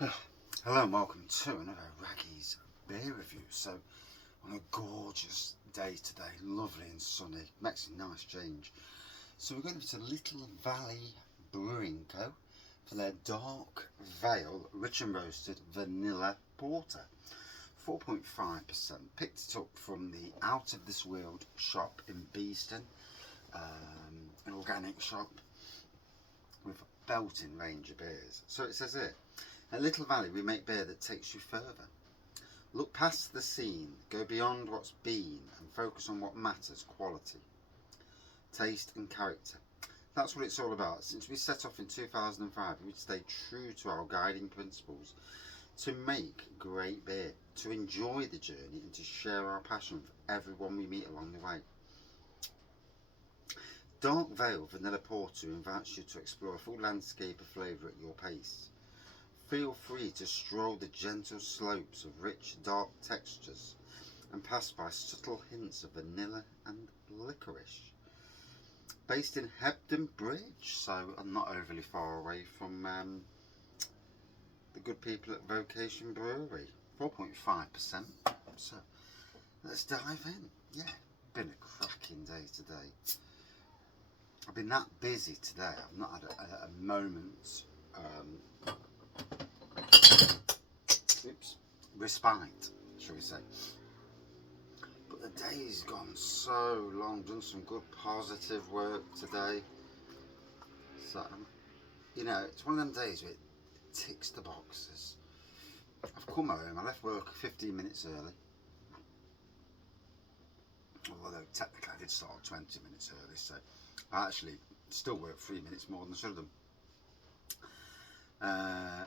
Hello and welcome to another Raggy's beer review. So, on a gorgeous day today, lovely and sunny, makes a nice change. So we're going to Little Valley Brewing Co. for their Dark Vale Rich and Roasted Vanilla Porter. 4.5%. Picked it up from the Out of This World shop in Beeston, an organic shop with a belting range of beers. So it says here, at Little Valley we make beer that takes you further. Look past the scene, go beyond what's been and focus on what matters, quality, taste and character. That's what it's all about. Since we set off in 2005, we've stayed true to our guiding principles to make great beer, to enjoy the journey and to share our passion for everyone we meet along the way. Dark Vale Vanilla Porter invites you to explore a full landscape of flavour at your pace. Feel free to stroll the gentle slopes of rich, dark textures and pass by subtle hints of vanilla and licorice. Based in Hebden Bridge, so I'm not overly far away from the good people at Vocation Brewery. 4.5%. So let's dive in. Yeah, been a cracking day today. I've been that busy today, I've not had a moment's respite, shall we say. But the day's gone so long, done some good positive work today. So, you know, it's one of them days where it ticks the boxes. I've come home, I left work 15 minutes early. Although technically I did start 20 minutes early, so I actually still work 3 minutes more than I should have done.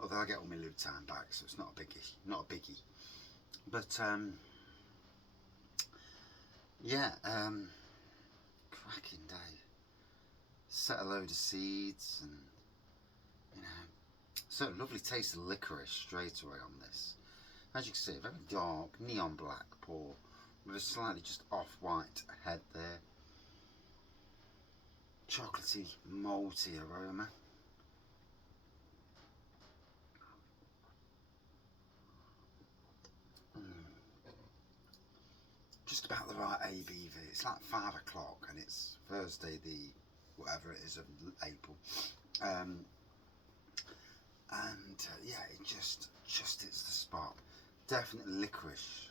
Although I get all my live time back, so it's not a biggie. But yeah, cracking day. Set a load of seeds, and you know, so lovely taste of licorice straight away on this. As you can see, a very dark neon black pour with a slightly just off-white head there. Chocolatey, malty aroma. Just about the right ABV. It's like 5 o'clock and it's Thursday the whatever it is of April. Yeah, it just hits the spot. Definitely licorice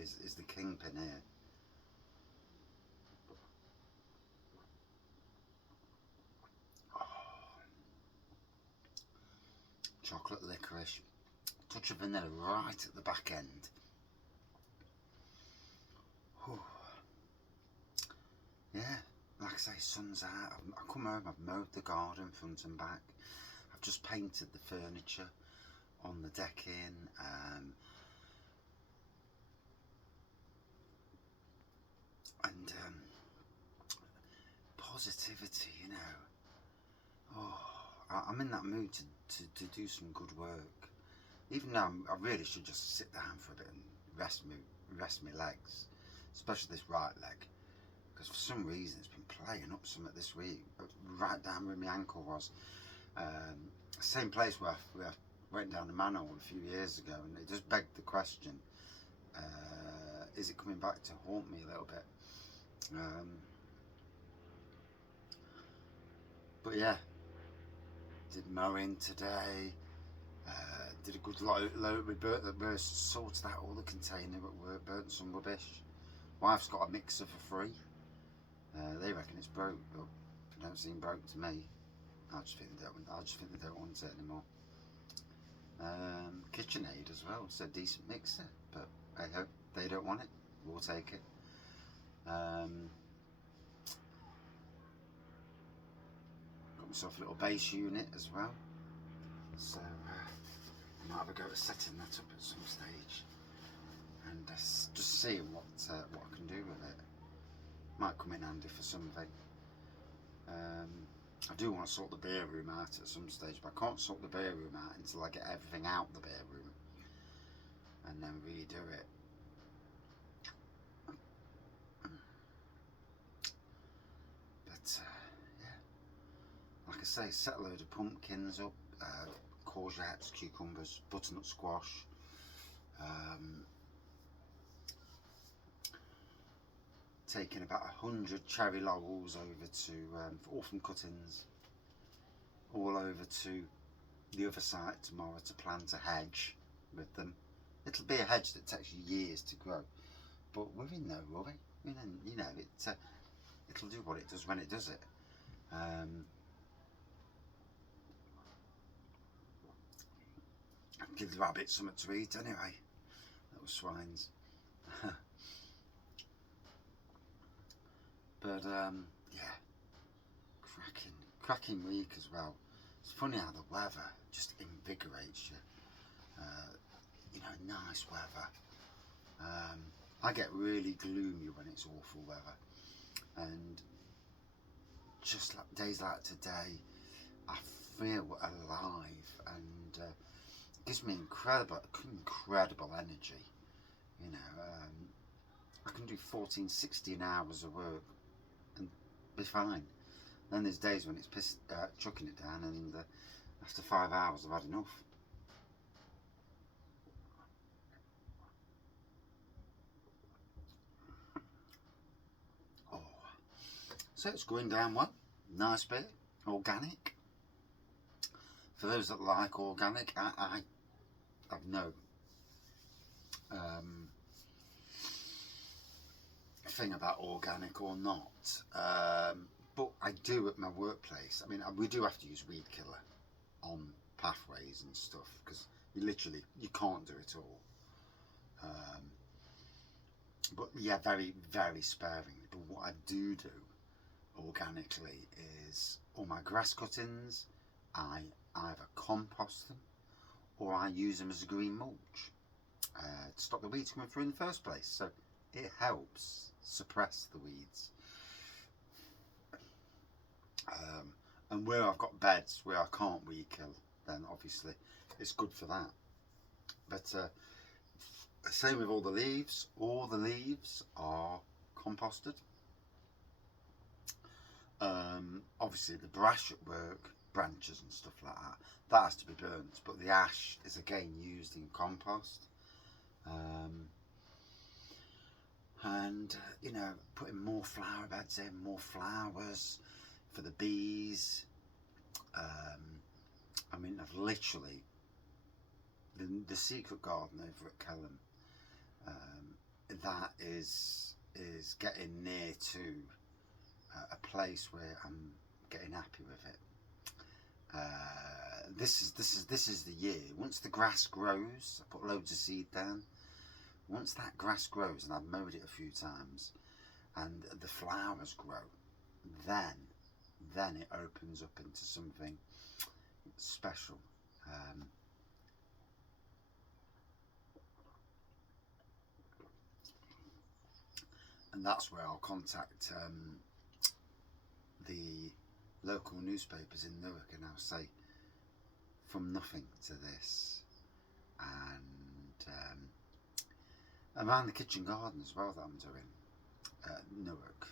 is the kingpin here. Oh. Chocolate licorice, touch of vanilla right at the back end. Whew. Yeah, like I say, sun's out. I come home, I've mowed the garden front and back. I've just painted the furniture on the decking. And positivity, you know. Oh, I'm in that mood to do some good work. Even though I really should just sit down for a bit and rest my legs, especially this right leg, because for some reason it's been playing up something this week, right down where my ankle was. Same place where I went down the manhole a few years ago, and it just begged the question, is it coming back to haunt me a little bit? But yeah, did mowing today, did a good load. We sorted out all the container at work, burnt some rubbish. Wife's got a mixer for free. They reckon it's broke, but it don't seem broke to me. I just think they don't want it anymore. KitchenAid as well, it's a decent mixer, but hey ho, they don't want it, we'll take it. Got myself a little bass unit as well, so I might have a go at setting that up at some stage and just seeing what I can do with it. Might come in handy for something. I do want to sort the beer room out at some stage, but I can't sort the beer room out until I get everything out the beer room and then redo it. But yeah, like I say, set a load of pumpkins up, courgettes, cucumbers, butternut squash, taking about 100 cherry laurels over to orphan cuttings, all over to the other site tomorrow to plant a hedge with them. It'll be a hedge that takes you years to grow, but we're in no hurry. You know, it'll do what it does when it does it. Give the rabbits something to eat anyway, little swines. But yeah, cracking week as well. It's funny how the weather just invigorates you. You know, nice weather. I get really gloomy when it's awful weather, and just like days like today, I feel alive, and it gives me incredible energy. You know, I can do 14, 16 hours of work and be fine. Then there's days when it's chucking it down, and after 5 hours I've had enough. Oh, so it's going down well. Nice bit, organic. For those that like organic, I have no thing about organic or not, but I do at my workplace. I mean, we do have to use weed killer on pathways and stuff, because you can't do it all. But yeah, very, very sparingly. But what I do organically is all my grass cuttings, I either compost them or I use them as a green mulch to stop the weeds coming through in the first place. So it helps suppress the weeds. And where I've got beds where I can't weed kill, then obviously it's good for that. But same with all the leaves. All the leaves are composted. Obviously the brash at work, branches and stuff like that has to be burnt, but the ash is again used in compost. And you know, putting more flower beds in, more flowers for the bees. I mean, I've literally the secret garden over at Kelham, that is getting near to a place where I'm getting happy with it. This is the year. Once the grass grows, I put loads of seed down. Once that grass grows, and I've mowed it a few times, and the flowers grow, then it opens up into something special. And that's where I'll contact the local newspapers in Newark, and I'll say, from nothing to this. And around the kitchen garden as well that I'm doing, Newark.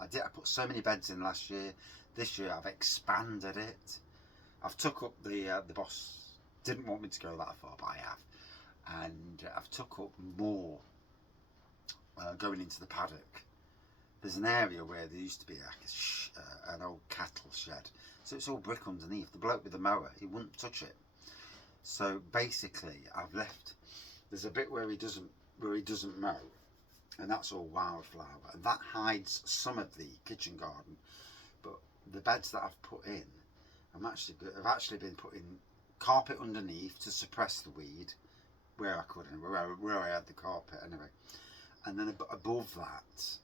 I put so many beds in last year. This year I've expanded it. I've took up the boss didn't want me to go that far, but I have, and I've took up more going into the paddock. There's an area where there used to be an old cattle shed, so it's all brick underneath. The bloke with the mower, he wouldn't touch it. So basically, I've left. There's a bit where he doesn't mow, and that's all wildflower, and that hides some of the kitchen garden. But the beds that I've put in, I've actually been putting carpet underneath to suppress the weed where I could, and where I had the carpet anyway. And then above that,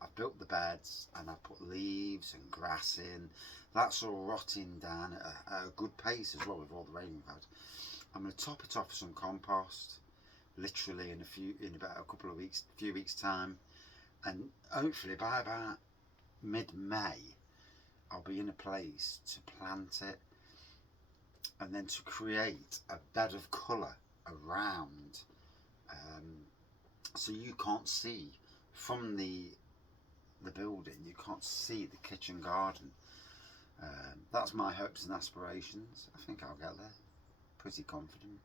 I've built the beds and I've put leaves and grass in. That's all rotting down at a good pace as well with all the rain we've had. I'm going to top it off with some compost, literally in about a few weeks time, and hopefully by about mid-May I'll be in a place to plant it, and then to create a bed of colour around, so you can't see from the building, you can't see the kitchen garden. That's my hopes and aspirations. I think I'll get there. pretty confident.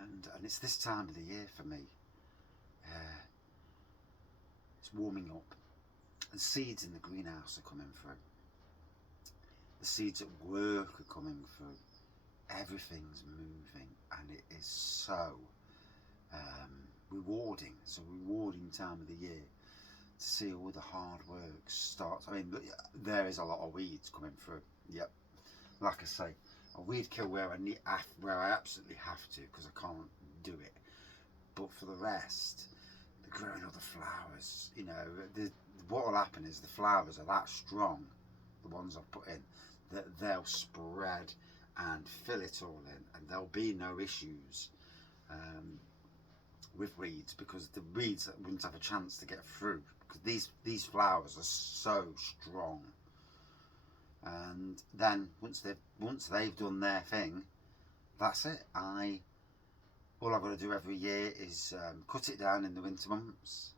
And it's this time of the year for me. It's warming up, and seeds in the greenhouse are coming through. The seeds at work are coming through. Everything's moving, and it is so rewarding. It's a rewarding time of the year to see all the hard work start. I mean, there is a lot of weeds coming through. Yep, like I say, a weed kill where I absolutely have to, because I can't do it. But for the rest, they're growing other flowers. You know, what will happen is the flowers are that strong, the ones I've put in, that they'll spread and fill it all in, and there'll be no issues with weeds, because the weeds wouldn't have a chance to get through, because these flowers are so strong. And then once they've done their thing, that's it. All I've got to do every year is cut it down in the winter months,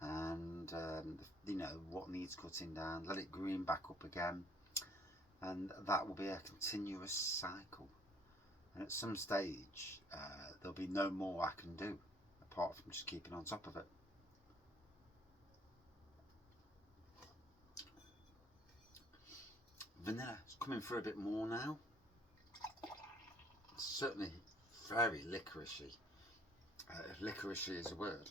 and you know what needs cutting down, let it green back up again, and that will be a continuous cycle. And at some stage there'll be no more I can do apart from just keeping on top of it. Vanilla is coming through a bit more now. It's certainly very licoricey, if licoricey is a word.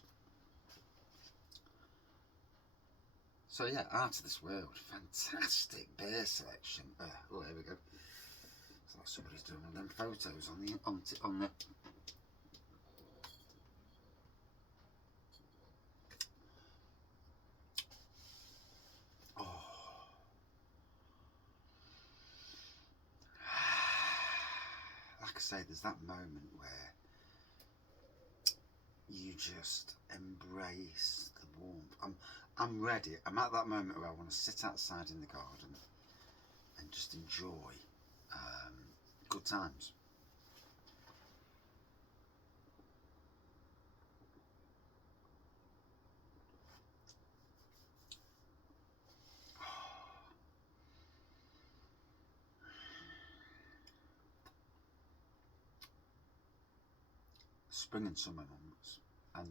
So yeah, out of this world. Fantastic beer selection. Oh, here we go. It's like somebody's doing one of them photos on the like I say, there's that moment where you just embrace the warmth. I'm ready. I'm at that moment where I want to sit outside in the garden and just enjoy good times. Spring and summer months, and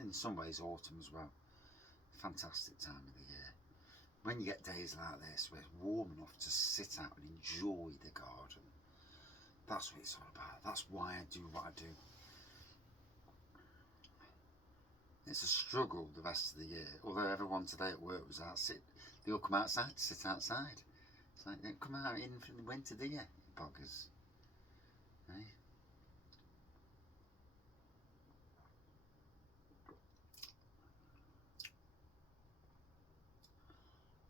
in some ways autumn as well. Fantastic time of the year. When you get days like this where it's warm enough to sit out and enjoy the garden, that's what it's all about. That's why I do what I do. It's a struggle the rest of the year. Although everyone today at work was out, they all come outside to sit outside. It's like, don't come out in for the winter, do you, buggers? Eh?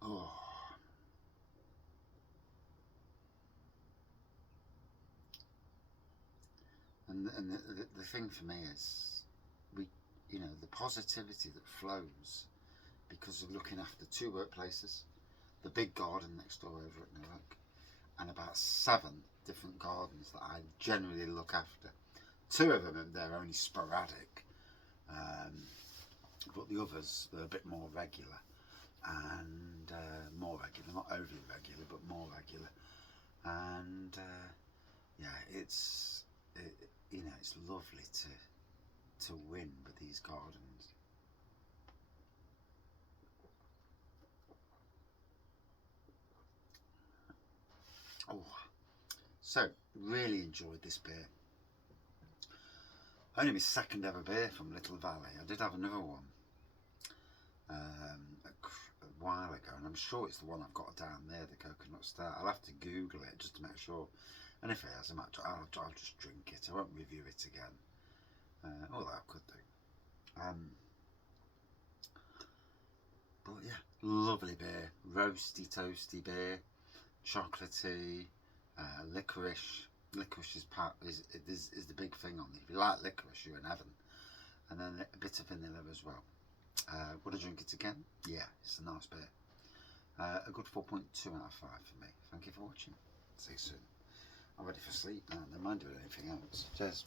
Oh. And the thing for me is, you know, the positivity that flows because of looking after 2 workplaces, the big garden next door over at Newark, and about 7 different gardens that I generally look after. 2 of them, they're only sporadic, but the others, they're a bit more regular, and not overly regular, but more regular. And yeah, you know, it's lovely to win with these gardens. Oh, so really enjoyed this beer. Only my 2nd ever beer from Little Valley. I did have another one a while ago, and I'm sure it's the one I've got down there, the coconut stout. I'll have to Google it just to make sure. And if it has, I'll just drink it. I won't review it again. Although I could do. But yeah, lovely beer. Roasty, toasty beer. Chocolatey. Licorice. Licorice is the big thing on it. If you like licorice, you're in heaven. And then a bit of vanilla as well. Would I drink it again? Yeah, it's a nice beer. A good 4.2 out of 5 for me. Thank you for watching. See you soon. I'm ready for sleep now. I don't mind doing anything else. Cheers.